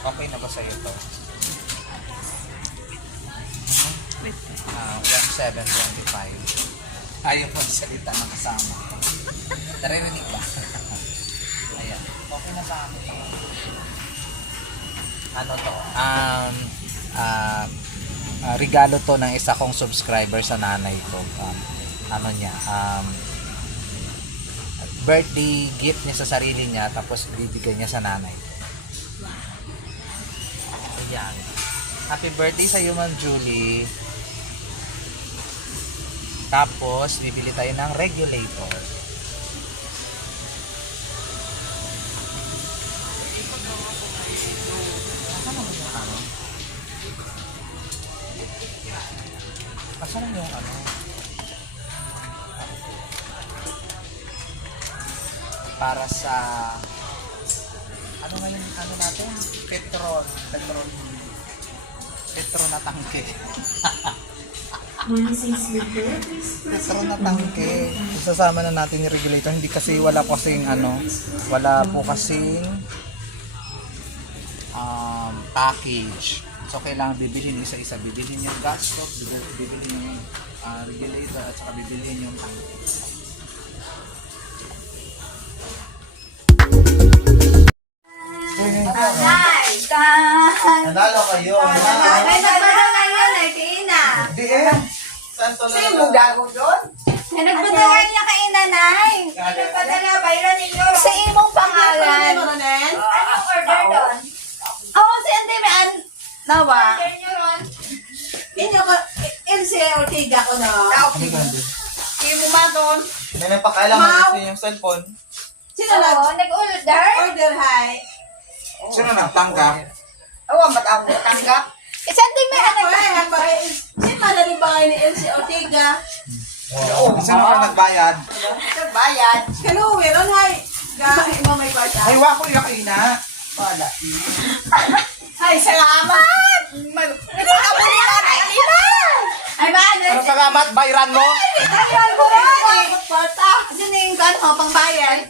Okay na ba sa'yo to? 1,725. Ayaw magsalita ng kasama. Naririnig ba? Ayan. Okay na sa akin. Ano to? Regalo to ng isa kong subscriber sa nanay ko. Ano niya? Birthday gift niya sa sarili niya, tapos bibigay niya sa nanay ko. Ayan. Happy birthday sa iyo, Ma'am Julie. Tapos, bibili tayo ng regulator. Asan yung ano? Para sa ano nga yung ano natin? Petron na tangke. Petron na tangke. Isasama na natin yung regulator. Hindi kasi wala po kasing package. So, kailangan bibilhin isa-isa. Bibilhin yung gas stove, bibilhin yung regulator, at saka bibilhin yung tangke. Nandalo kayo. May nagpadala yun eh, Tina. Di eh. Saan to Sa'yo mo gago doon? May nagpadala niya kay Nanay. May nagpadala, bayran ninyo. Sa imong pangalan. Anong order doon? Oo, si Ante may nawa. Order niyo ron. Inyo ko, LC Ortiga ko na. Imo ma doon. May nagpakailangan kasi yung cellphone. Sino nag Oo, nag-order. order high? Sino nagtanggap? Awa, ba't ako tanggap? Si Ante may Ako eh, sino manalibangay ni LC Ortiga? Sino ka nagbayad? Nagbayad. Kaluwi, ron hay. Gahi mo may kwarta. Ay, wako yung kaina. Wala. Ay, salamat! Nagkakabuli ka na ina! Ay, maano? Ano salamat? Bayran mo? Ayun, burani. Kwarta. Sino yung gano'n mo, pangbayad?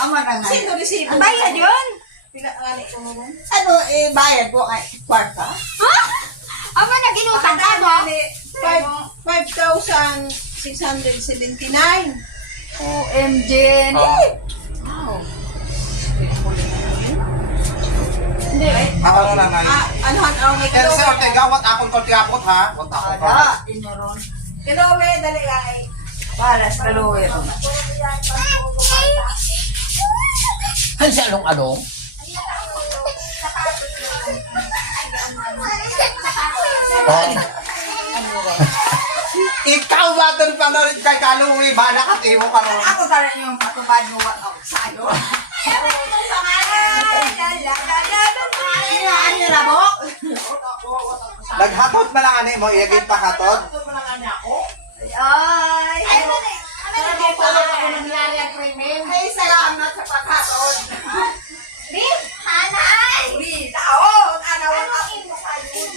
Ama na nga. Sino resibo? Ang bayad yun? Pinakali ko mo. Ano, bayad ko kay kwarta? Ha? Ama, nag-inutang ka mo? 5,679. OMG. Hindi. Ako na lang ngayon. Ano ang may Kasi kilowe? ang gawat akong konti-apot ha. Wata ako ka. Ada, inoron. Kilowe, dali kay. Para sa kilowe. Ano siya anong? Ikaw ba doon pa na rin kay Kaluwi? Bala ka, timo ka rin. Ako tara yung patubad mo sa ano. Ano yung labok? Naghatod man lang ani mo, iyagin pa hatod. Ay. Ay, salamat sa paghatod. Bim, hanay. Uy, tao! Ano imo kayo?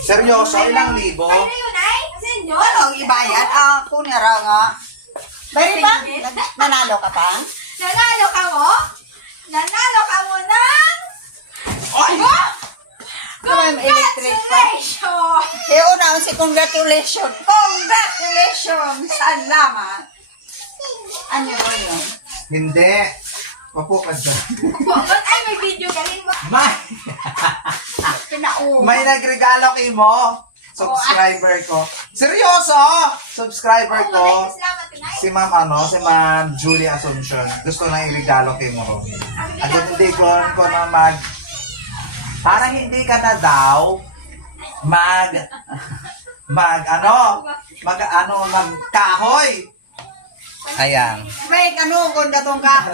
Seryoso, ilang libo? Ano yun, ay? Senyor? Ano ang ibayad? Ako nira nga. Bari ba? Nanalo ka pa? Nanalo ka mo? Nanalo ka mo ng... Ay! Congratulations! Una si congratulations. Congratulations! Salamat. Ano yun? Hindi. Mapo ka dyan. Ba't ay may video ka rin ba? May! Pinauma. May nagregalo kay mo. Subscriber ko. Seryoso! Subscriber ko. Salamat tunay. Si Ma'am Julie Asuncion. Gusto na i-regalo kay mo. At hindi ko na parang hindi ka na daw magkahoy. Ayan. May ano kung datong ka.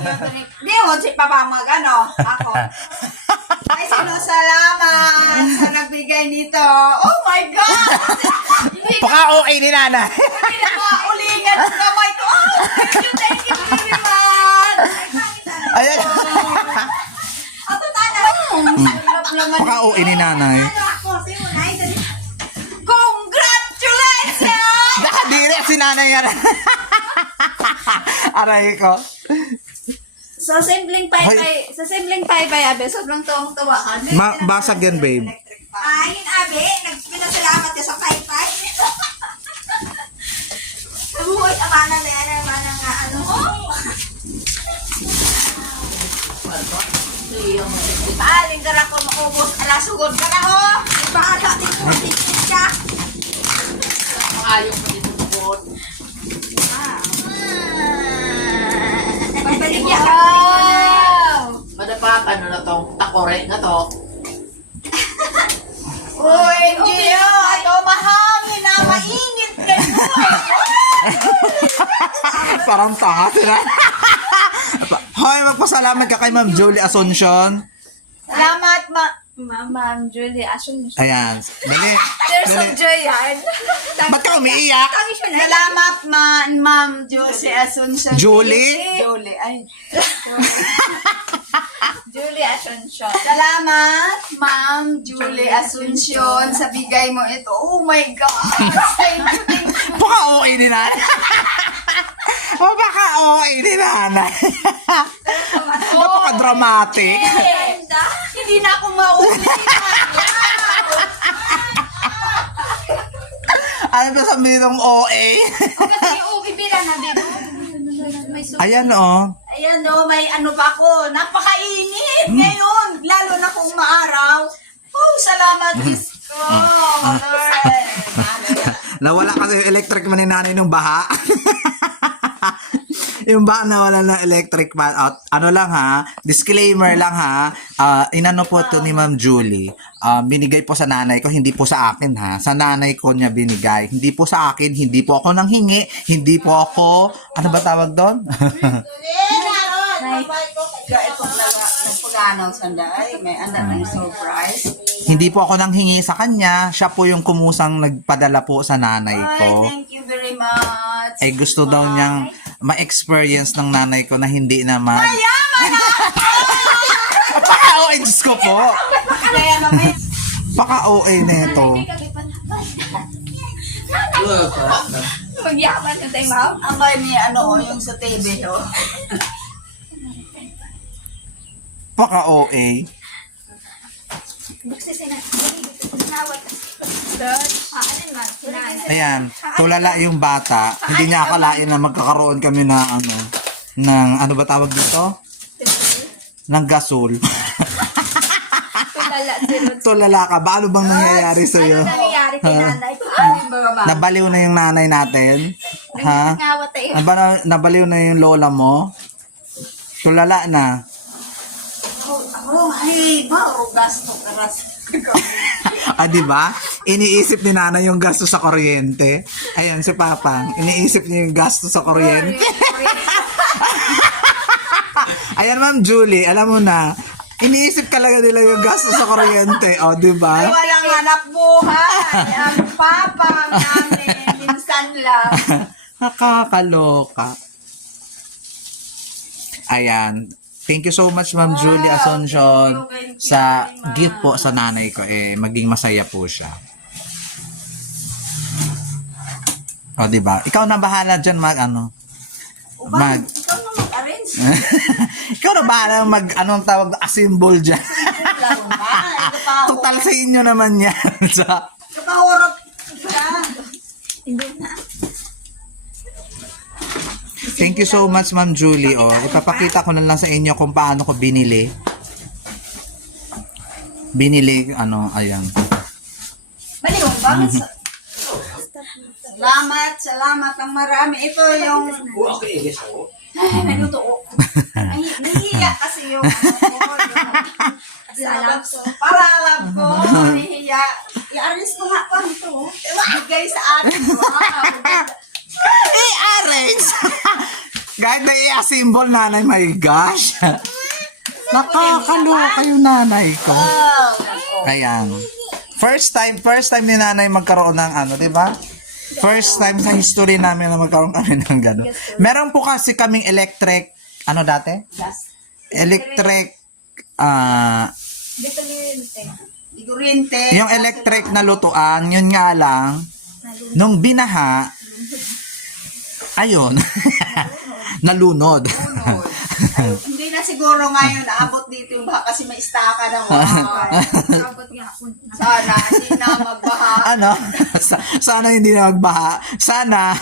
Di mo si Papa mag ano. Ako. Ay, salamat sa nagbigay nito. Oh my God! Baka okay ni Nana. Hindi na maulingan ang kamay ko. Oh, thank you very much. Ayan. Ato tana. Baka okay ni Nanay. Ano ako? Sino na? Congratulations! Nakadiri si Nanay yan. Aray ko. Sa simpleng paypay, abe, sobrang tuwang-tuwa ka. Basag yan, babe. Ayun, Abe, nagpinasalamat ka sa paypay. Uy, amana na yan, amana nga, ano mo? Aling ka na ko maubos, alasugod ka na ho. Bahala din mo, titin ka. Ayaw mo dito bukod. Pagbalik niya ka. Madapakan na tong takore na to. Uy, Gio, ito mahangin na, mainit kayo. Parang tanga sila. Hoy, magpasalamat ka kay Ma'am Julie Asuncion. Salamat, Ma'am Julie, asun mo. Ayan. Dali. Tears of Dali. joy yan. Ba't ka umiiyak? salamat, Ma'am Josie Asuncion. Julie? Julie, ay. Julie Asuncion. Salamat, Ma'am Julie Asuncion, sa bigay mo ito. Oh my God! Thank you, thank you. Baka okay ni nanay. O baka okay ni nanay. Napaka-dramatic. Hindi na ako maulit. Ano ba sabihin ng OA? Kasi yung ibila na dito. Ayan oh. Ayan no, may ano pa ako. Napakainit ngayon. Lalo na kung maaraw. Oh, salamat, Diyos ko. Lord. Nawala kasi yung electric man ni nanay nung baha. Yung baha nawala ng electric man. Ano lang ha, disclaimer lang ha. Inano po to ni Ma'am Julie. Binigay po sa nanay ko, hindi po sa akin ha. Sa nanay ko niya binigay. Hindi po sa akin, hindi po ako nanghingi. Hindi po ako, ano ba tawag doon? Itong nagpaganaw sanday. May anak ng surprise. Hindi po ako nanghingi sa kanya. Siya po yung kumusang nagpadala po sa nanay Ay, ko. thank you very much. Ay gusto daw niyang ma-experience ng nanay ko na hindi naman. Mayaman na! Paka-OA, Diyos ko po. Kaya naman. Paka-OA na ito. Magyaman yung tayo, ma'am. Ang may may ano, yung sa TV, oh. Paka-OA. Buksi sinawat. Alin man, sinanay. Ayan, tulala yung bata. Hindi niya akalain na magkakaroon kami na ng ano ba tawag dito? Ng gasol. Tulala, zero. Tulala ka ba? Ano bang nangyayari sa'yo? Ano nangyayari kay nanay ko? Alin ba ba? Nabaliw na yung nanay natin? Ha? Ngawat tayo. Nabaliw na yung lola mo? Tulala na. Oh, ay, baro gasto karas. Di ba? Iniisip ni nanay yung gasto sa kuryente. Ayan, si Papang. Iniisip niya yung gasto sa kuryente. Ayan, Ma'am Julie, alam mo na, iniisip talaga nila yung gasto sa kuryente. O, di Ay, ba? walang hanap buhay. Ang papa namin, minsan lang. Nakakaloka. Ayan. Thank you so much, Ma'am Julie Asuncion, sa gift po sa nanay ko. Maging masaya po siya. O, di ba? Ikaw na bahala dyan mag. Ikaw na mag-arrange. Ikaw na bahala anong tawag, assemble dyan. Laro ba? Total sa inyo naman yan. Kapahorap ka. Hindi na. Thank you so much, Ma'am Julie. Ipapakita ko na lang sa inyo kung paano ko binili. Ayan. Baliwang ba? Salamat ng marami. Ito yung... Ay, naluto ko. Ay, nahihiya kasi yung Paralab ko. Nahihiya. I-arrange ko nga pa ito. Bigay sa atin. I-arrange! Kahit na i-assemble nanay, my gosh. Nakakaloka yung nanay ko. Ayan. First time ni nanay magkaroon ng di ba? First time sa history namin na magkaroon kami ng gano'n. Meron po kasi kaming electric, dati? Electric, Dito nilinte. Igurinte. yung electric na lutuan, yun nga lang, nung binaha, ayun, nalunod. Hindi na siguro ngayon, abot dito yung baha kasi may istaka na Sana, hindi na magbaha. Ano? Sana hindi na magbaha. Sana,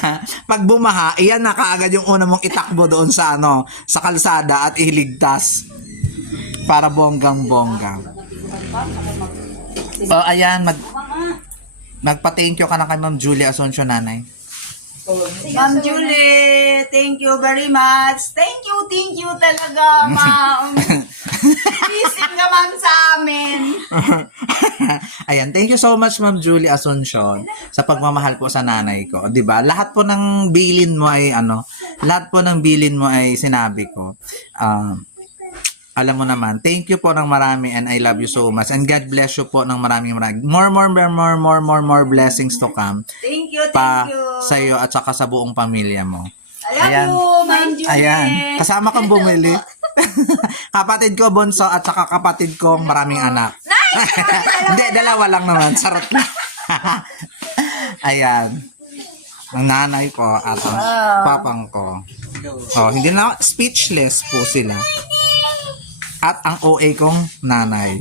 pag bumaha, iyan na kaagad yung una mong itakbo doon sa ano, sa kalsada at iligtas. Para bonggang-bonggang. Oh, ayan, magpa-thank you ka na kay Ma'am Julie Asuncion, nanay. Ma'am Julie, thank you very much. Thank you talaga, ma'am. Visit naman sa amin. Ayan, thank you so much Ma'am Julie Asuncion sa pagmamahal po sa nanay ko. 'Di ba? Lahat po ng bilin mo ay sinabi ko. Alam mo naman, thank you po ng marami and I love you so much and God bless you po ng maraming more blessings to come Thank you. sa iyo at saka sa buong pamilya mo. I love you, Ma'am Julie. Ayan, kasama kang bumili. Kapatid ko bunso at saka kapatid kong maraming anak. Hindi, dalawa lang naman. Sarot lang. Ayan. Ang nanay ko at ang papang ko. Oh, hindi na speechless po sila. At ang OA kong nanay.